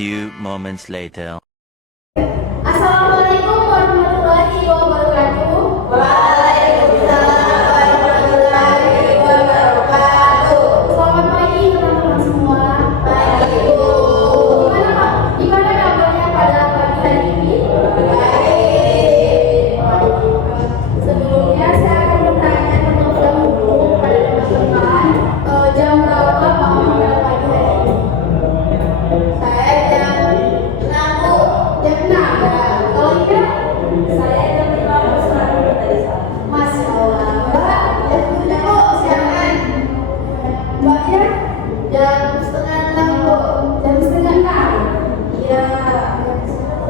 few moments later. Assalamualaikum warahmatullahi wabarakatuh. Waalaikumsalam warahmatullahi wabarakatuh. Selamat pagi teman-teman semua. Pagi Bu. Gimana kabarnya pada pagi hari ini? Baik. Sebelumnya saya akan bertanya terlebih dahulu pada teman-teman, jam berapa bangun pada pagi hari ini? Saya jam 6 Bu. Jam 6 ya. Kalau Ika? Saya jam 5 tadi. Masya Allah. Mbak, jam 7 Bu, silakan. Mbaknya jam setengah 6 Bu. Jam setengah 6. Iya.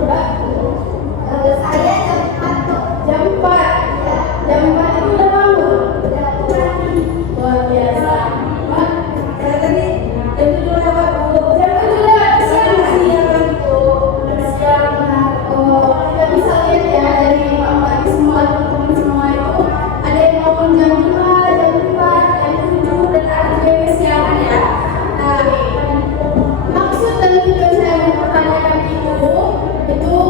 Mbak, saya jam 4 Bu. Jam 4. Jam 4 itu udah bangun. Luar biasa. Mbak, saya tadi jam 7 lewat Bu. Jam 7 lewat. Siang Bu. Siang. Oh, kita bisa lihat ya dari Mbak semua teman-teman semua itu ada yang bangun jam 5, jam 4, jam 7 dan ada juga yang kesiangan ya. Nah, maksud dan tujuan saya mempertanyakan itu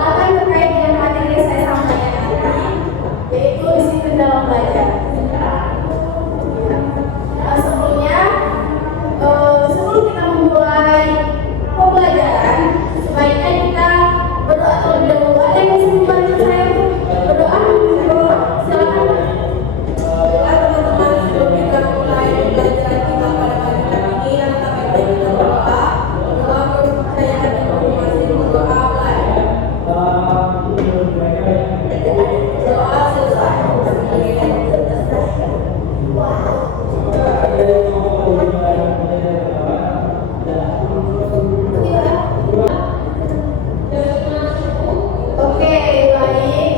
akan terkait dengan materi yang saya sampaikan nanti, yaitu disiplin dalam belajar. Sebelumnya, sebelum kita memulai pembelajaran, sebaiknya kita berdoa terlebih dahulu. Ada yang bisa membantu saya berdoa? Silakan. Teman-teman, sebelum kita mulai pembelajaran kita pada pagi hari ini, yang pertama kita berdoa. Doa mempercayakan informasi berdoa mulai. Doa selesai. Oke, baik.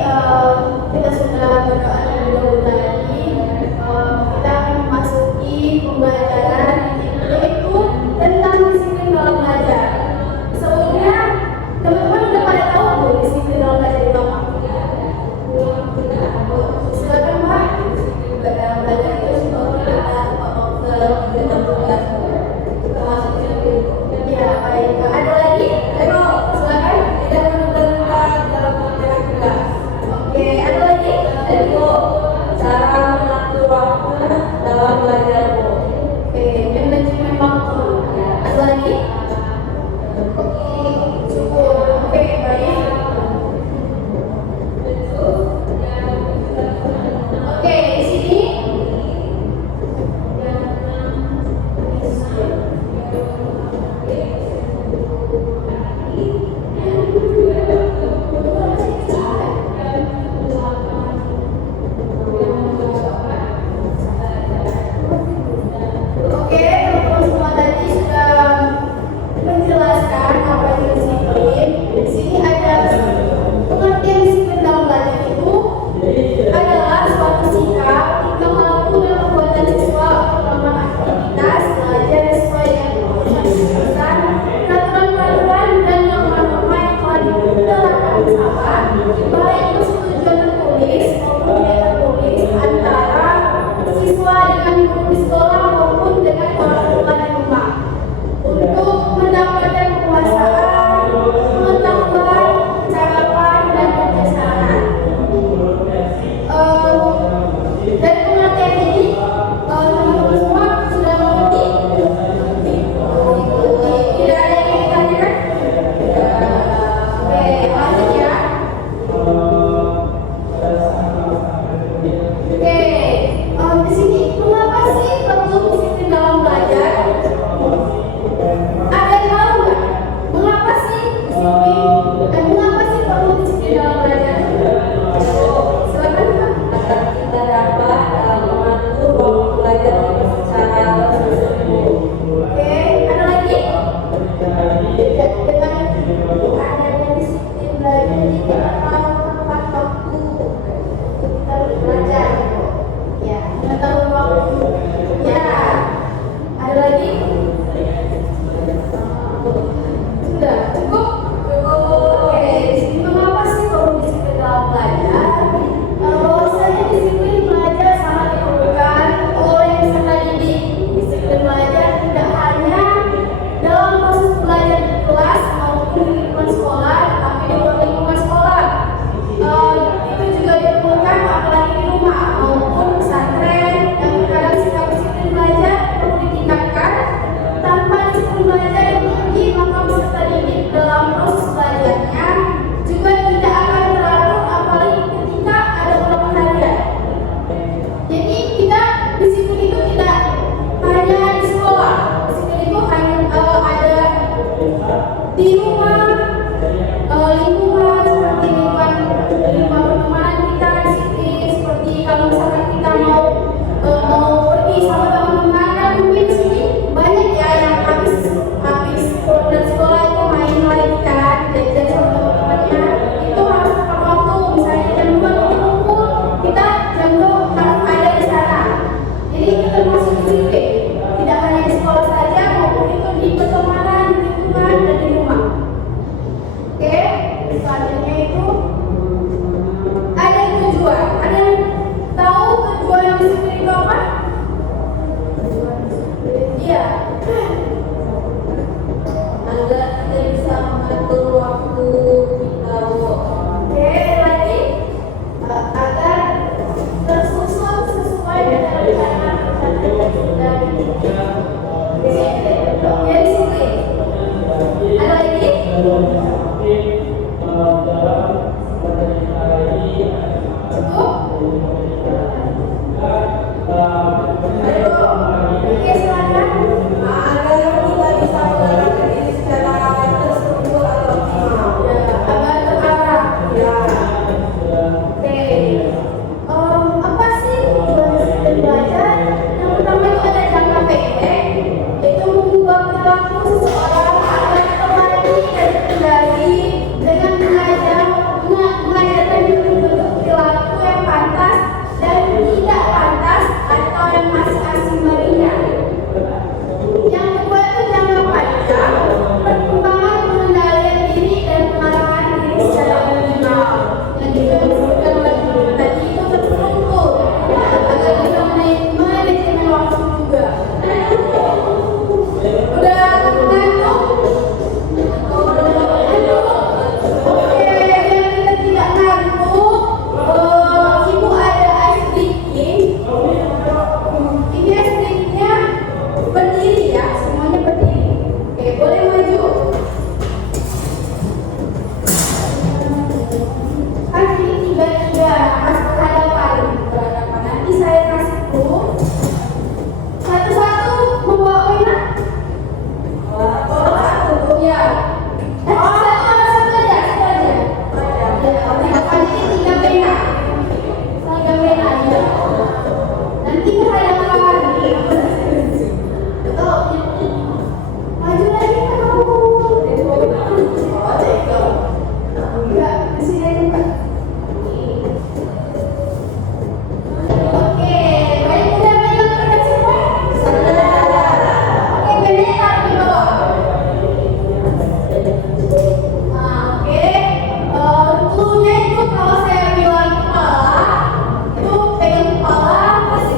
Kita sudah berdoa terlebih dahulu tadi. Kita akan memasuki pembelajaran yaitu tentang disiplin dalam belajar. Sebelumnya, teman-teman udah pada tahu belum disiplin dalam belajar itu apa? Silakan Pak. Disiplin dalam belajar itu sebetulnya dalam tugas. Ya, baik. Ada lagi? Ayo, silakan. Tidak menentukan dalam pembelajaran juga. Oke, ada lagi? Ayo, cara mengatur waktu dalam belajar. Oke, manajemen waktu. Ada lagi? Cukup. Oke, baik. Oke, di sini. Oke, teman-teman semua tadi sudah menjelaskan apa itu disiplin. Di sini ada pengertian disiplin dalam belajar itu adalah suatu sikap kalau misalkan kita mau pergi sama teman-teman kan mungkin di sini banyak ya yang habis pulang sekolah itu main lagi kan, jajan sama teman-temannya. Itu harus tepat waktu, misalnya jam 2 kumpul, kita jam 2 harus ada di sana. Jadi itu termasuk disiplin, tidak hanya di sekolah saja maupun itu di pertemanan, di lingkungan dan di rumah. Oke, selanjutnya itu ada tujuan. Ada yang tahu tujuan disiplin itu apa? Iya. Agar kita bisa mengatur waktu kita. Oke, lagi agar tersusun sesuai dengan rencana dan disiplin. Ya, disiplin. Ada lagi? Cukup? Ayo. Oke, silakan. Agar kita bisa menggerakkan diri secara terstruktur atau optimal. Ya, agar terarah. Ya. Oke. Apa sih tujuan disiplin belajar? Yang pertama itu ada jangka pendek, yaitu mengubah perilaku seseorang agar kembali dan terkendali dengan mengajarkan bentuk-bentuk perilaku yang pantas dan tidak pantas atau yang masih asing baginya. Yang kedua itu jangka panjang, perkembangan pengendalian diri dan pengarahan diri secara optimal. Yang juga disebutkan oleh guru tadi itu terstruktur, agar bisa manajemen waktu juga. Udah ngantuk? Oke, biar kita tidak ngantuk, ibu ada ice breaking. Ini ice breakingnya berdiri ya, semuanya berdiri. Oke, boleh maju. Kaki tiga-tiga, mas berhadapan. Nanti saya kasih clue. Satu-satu membawa pena. Satu, ya. Satu aja, satu aja. Ini tiga pena. Tiga pena aja. Nanti berhadapan. Maju lagi kamu. Enggak, di sini aja Pak. Oke, baik udah pegang pena semua? Oke, penanya taruh di bawah. Nah, oke. Cluenya itu kalau saya bilang kepala, itu pegang kepala, kasih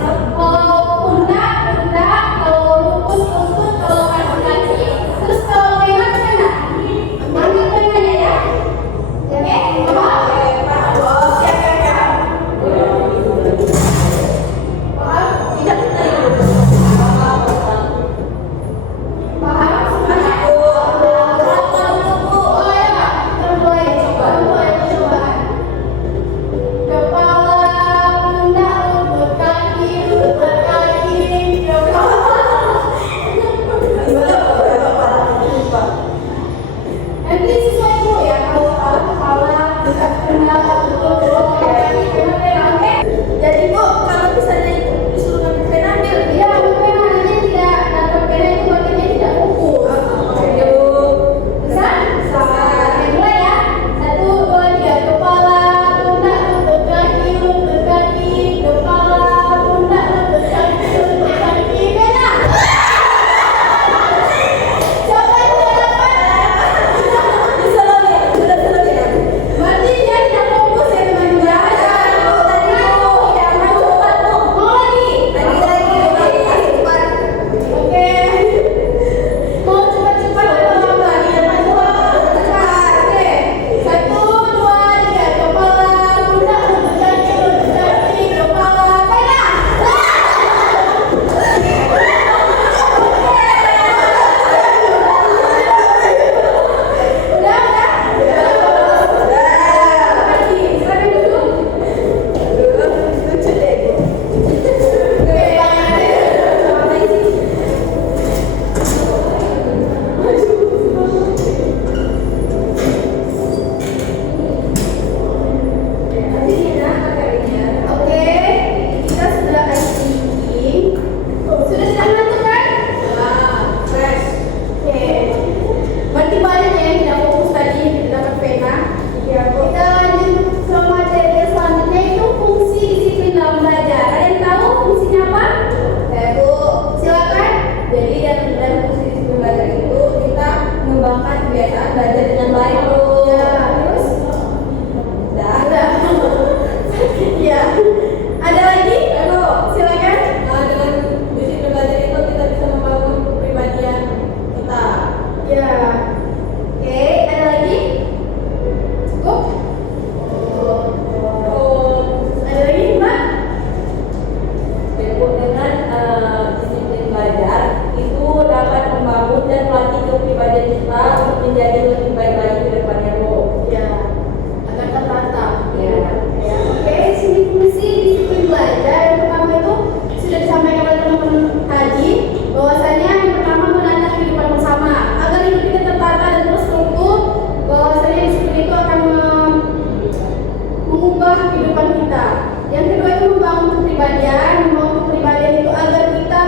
kepribadian maupun kepribadian itu agar kita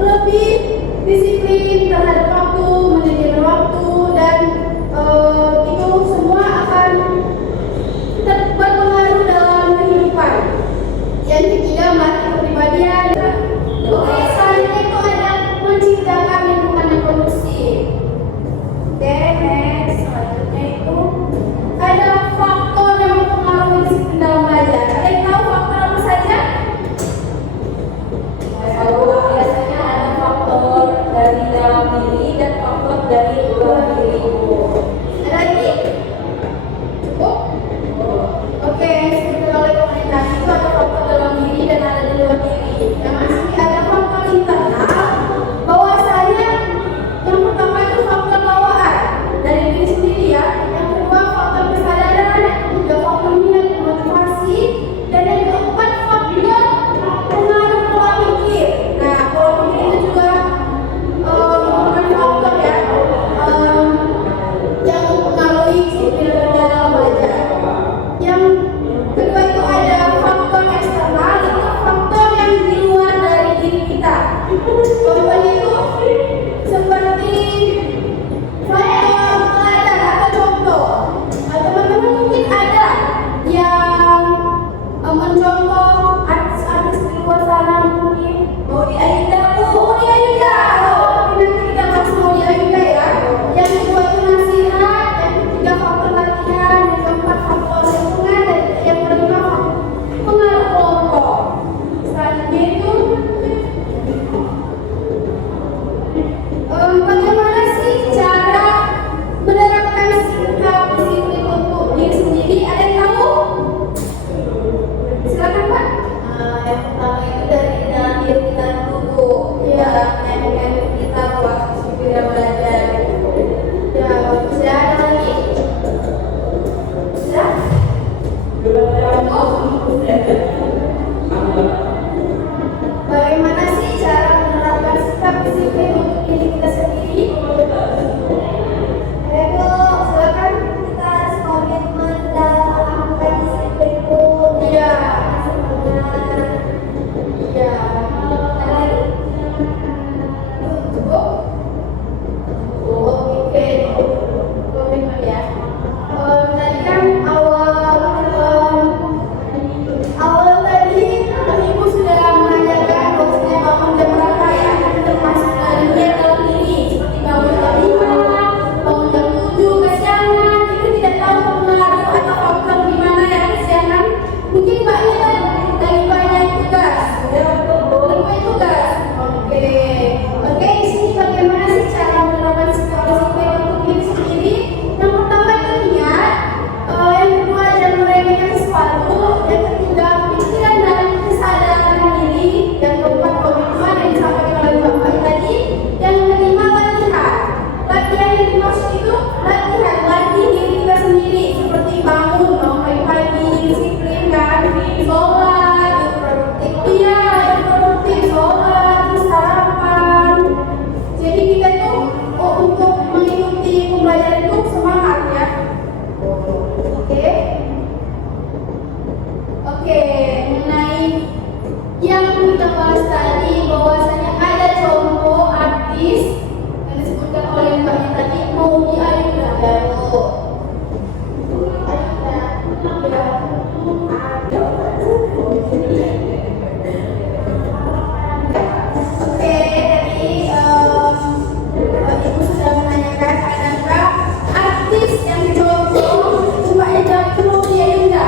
lebih disiplin terhadap waktu, manajemen waktu, dan itu semua akan berpengaruh dalam kehidupan. Yang ketiga, melatih kepribadian. Oke, selanjutnya itu ada menciptakan lingkungan yang kondusif. Oke, next. Selanjutnya itu ada faktor yang mempengaruhi disiplin dalam belajar. Ada yang tahu faktor apa saja? Biasanya ada faktor dari dalam diri dan faktor dari luar diri. Ada lagi? Cukup? Oke, seperti oleh pemerintah itu ada faktor dalam diri dan ada di luar diri. Yang masih ada faktor internal, bahwasanya yang pertama itu faktor bawaan dari diri sendiri ya. Yang kedua faktor kesadaran, yang ketiga faktor minat dan motivasi, dan yang keempat faktor pengaruh pola pikir. Nah, pola pikir itu juga merupakan faktor ya yang mempengaruhi disiplin dalam belajar. Yang kedua itu ada faktor eksternal, itu faktor yang di luar dari diri kita. Contohnya itu seperti faktor teladan atau contoh. Teman-teman mungkin ada yang mencontoh artis-artis di luar sana, mungkin Maudy Ayunda. Maudy Ayunda. Nanti kita bahas Maudy Ayunda ya. Yang kedua itu nasihat, yang ketiga faktor latihan, yang keempat faktor lingkungan, dan yang kelima pengaruh kelompok. Selanjutnya itu bagaimana sih cara menerapkan sikap disiplin untuk diri sendiri? Ada yang tahu? Silakan Pak. Yang pertama itu dari dalam diri kita dulu. Iya. Yang kita buat disiplin belajar. Ya, bagus ya. Ada lagi? Sudah? Bagaimana sih cara menerapkan sikap disiplin untuk diri kita sendiri? Ayo, silakan. Kita harus komitmen dalam melakukan disiplin itu. Iya. Iya. Ada lagi? Cukup? Oke. Komitmen ya. Tadi kan awal tadi Ibu sudah menanyakan bahwasanya bangun jam berapa ya, termasuk dari dalam diri seperti bangun jam 5, bangun jam 7 kesiangan, itu tidak tahu pengaruh atau faktor gimana ya kesiangan. Mungkin Mbaknya kan lagi banyak tugas, lagi banyak tugas. Oke, di sini bagaimana sih cara menerapkan sikap disiplin untuk diri sendiri? Yang pertama itu niat, yang kedua jangan meremehkan sesuatu, yang ketiga pikiran dan kesadaran diri, yang keempat komitmen yang disampaikan oleh Bapak tadi, yang kelima latihan. Latihan yang dimaksud itu latihan latih diri kita sendiri seperti bangun pagi-pagi, disiplin kan, sholat, iya, produktif, sholat, terus sarapan. Jadi kita tuh untuk mengikuti pembelajaran itu semangat ya. Oke, mengenai yang kita bahas tadi bahwasanya ada contoh artis yang disebutkan oleh Mbaknya tadi, Maudy Ayunda. Oke, tadi Ibu sudah menanyakan adakah artis yang dicontoh Mbaknya jawab Maudy Ayunda.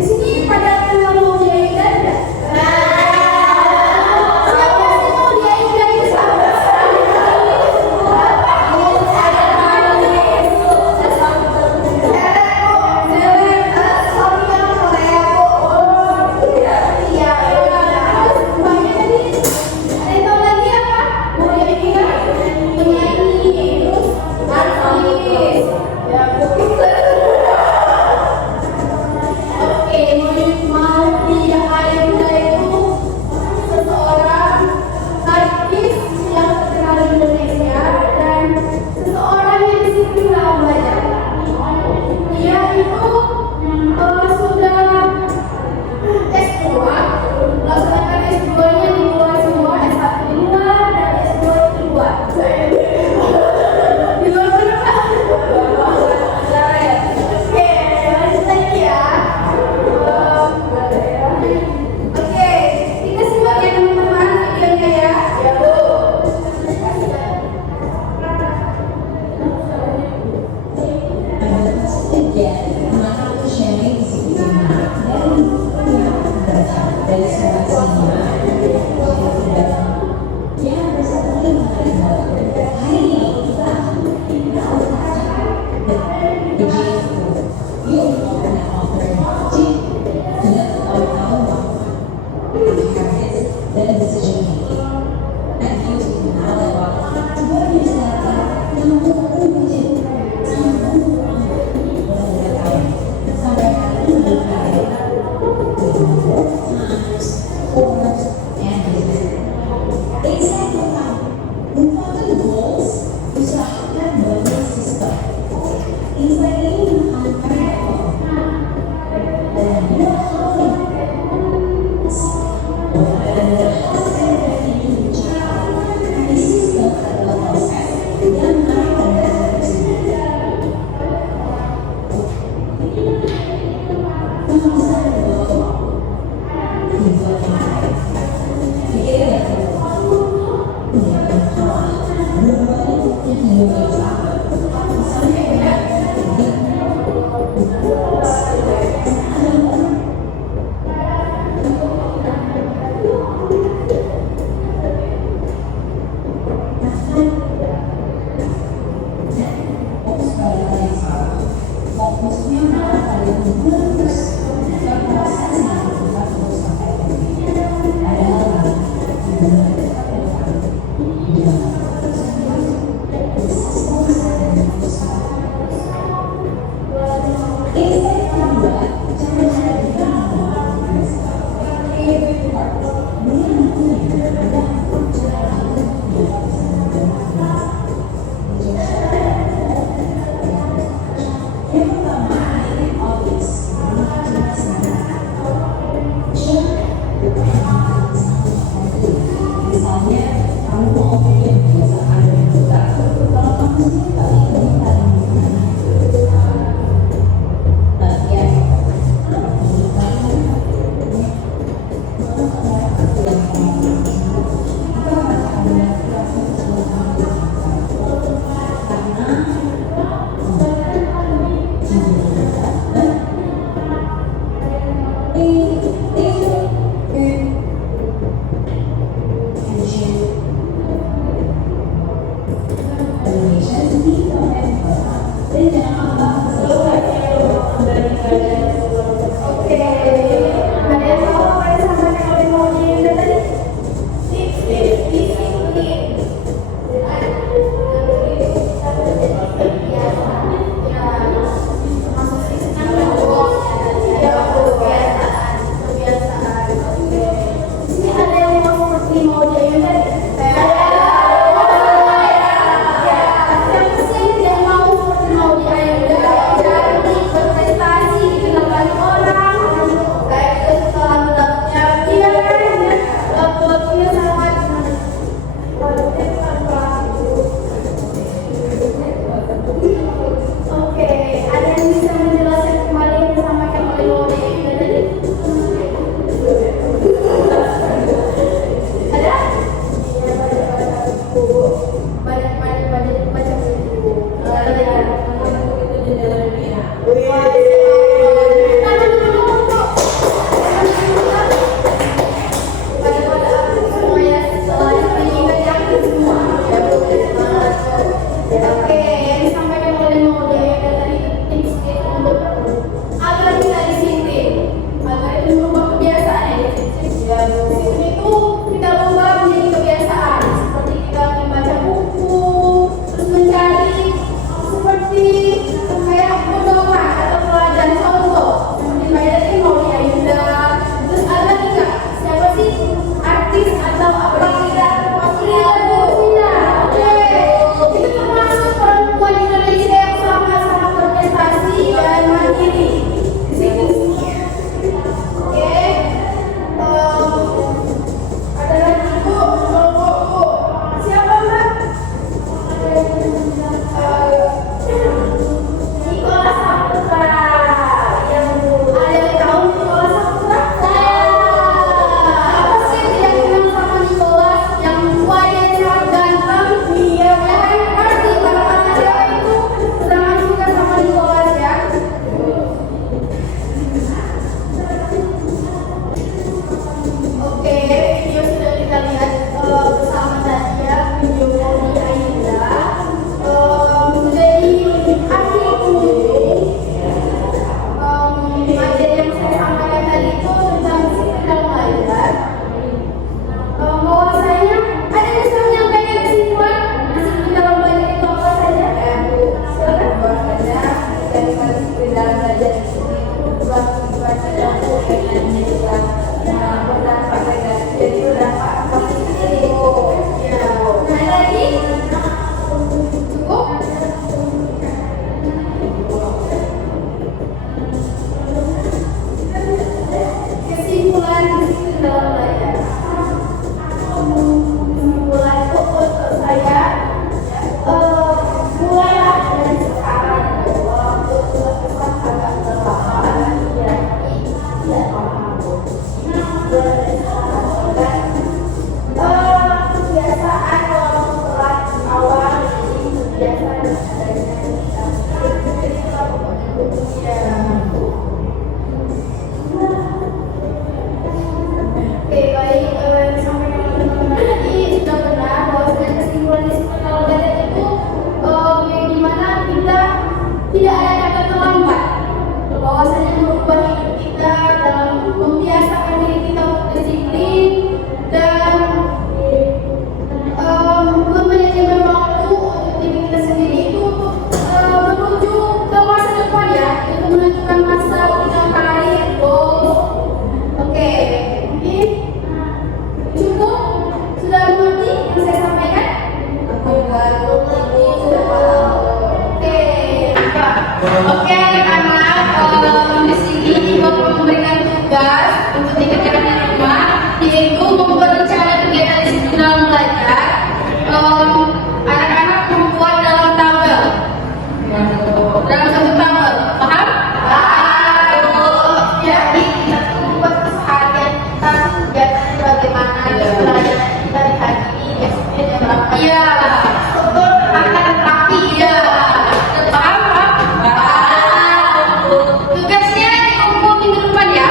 Di sini pada kenal Maudy Ayunda tidak? disiplin dalam belajar. Mulai fokus ke saya, mulailah dari sekarang walaupun teman agak terlambat ya tidak apa-apa. Mulai dari sekarang dan kebiasaan kalau setelah awal ini kebiasaan adanya kita pokoknya kuncinya. Oke, baik, disampaikan oleh teman-teman tadi sudah benar bahwa kesimpulan disiplin dalam belajar itu yang dimana kita tidak ada kata terlambat, bahwasanya merubah hidup kita dalam membiasakan diri kita untuk disiplin dan memanajemen waktu untuk diri kita sendiri itu menuju ke masa depan ya, itu menentukan masa kita karir, goals. Oke, mungkin cukup sudah mengerti yang saya sampaikan? Baru mengerti sudah paham. Oke anak-anak, di sini Bapak memberikan tugas untuk dikerjakan di rumah, yaitu membuat rencana kegiatan disiplin dalam belajar. Anak-anak membuat dalam tabel, dalam satu tabel, paham? Jadi kita membuat keseharian kita kegiatan bagaimana pelajaran kita di hari ini, besoknya jam berapa? Iya, betul, akan rapi ya. Paham? Tugasnya dikumpul minggu depan ya.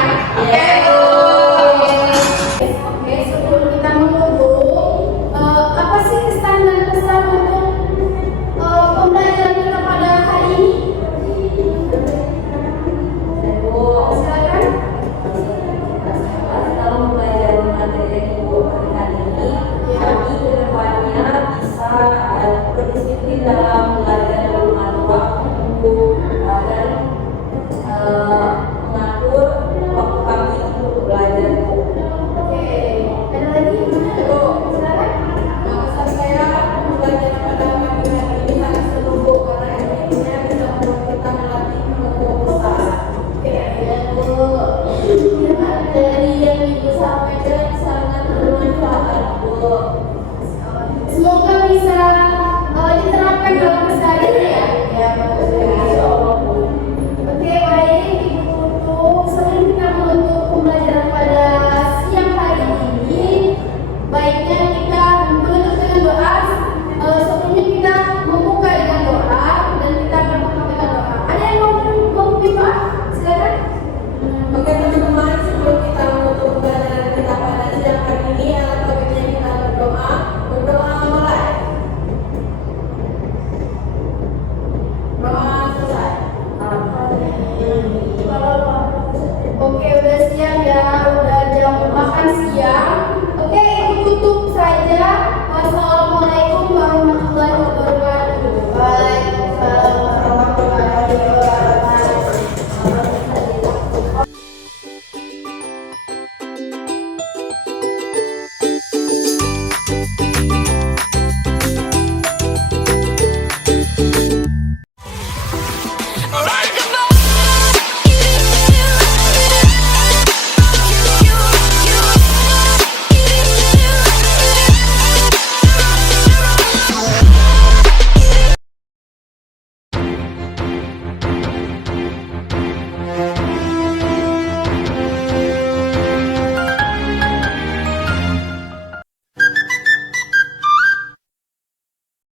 Oke, sebelum kita menutup, apa sih kesan dan kesan untuk pembelajaran kita pada hari ini? Silakan. Setelah mempelajari materi yang ibu berikan ini, kami kedepannya bisa berdisiplin dalam belajar dan mengatur waktu dan mengatur waktu kami untuk belajar. Oke, ada lagi? Silakan. Pesan saya belajar pada pagi hari ini sangat seru karena ilmunya bisa membuat kita melatih kefokusan. Oke, ya Bu. Dari yang Ibu sampaikan sangat bermanfaat, Bu. Semoga bisa diterapkan dalam keseharian ya. Ya, oke, baik. Ibu tutup. Sebelum kita menutup pembelajaran pada siang hari ini, baiknya kita menutup dengan doa. Sebelumnya kita membuka dengan doa dan kita menutup dengan doa. Ada yang mau pipa? Silakan. Oke teman-teman, sebelum kita menutup pembelajaran kita pada siang hari ini, alangkah baiknya kita berdoa mulai. Doa selesai. Oke, udah siang ya, udah jam makan siang.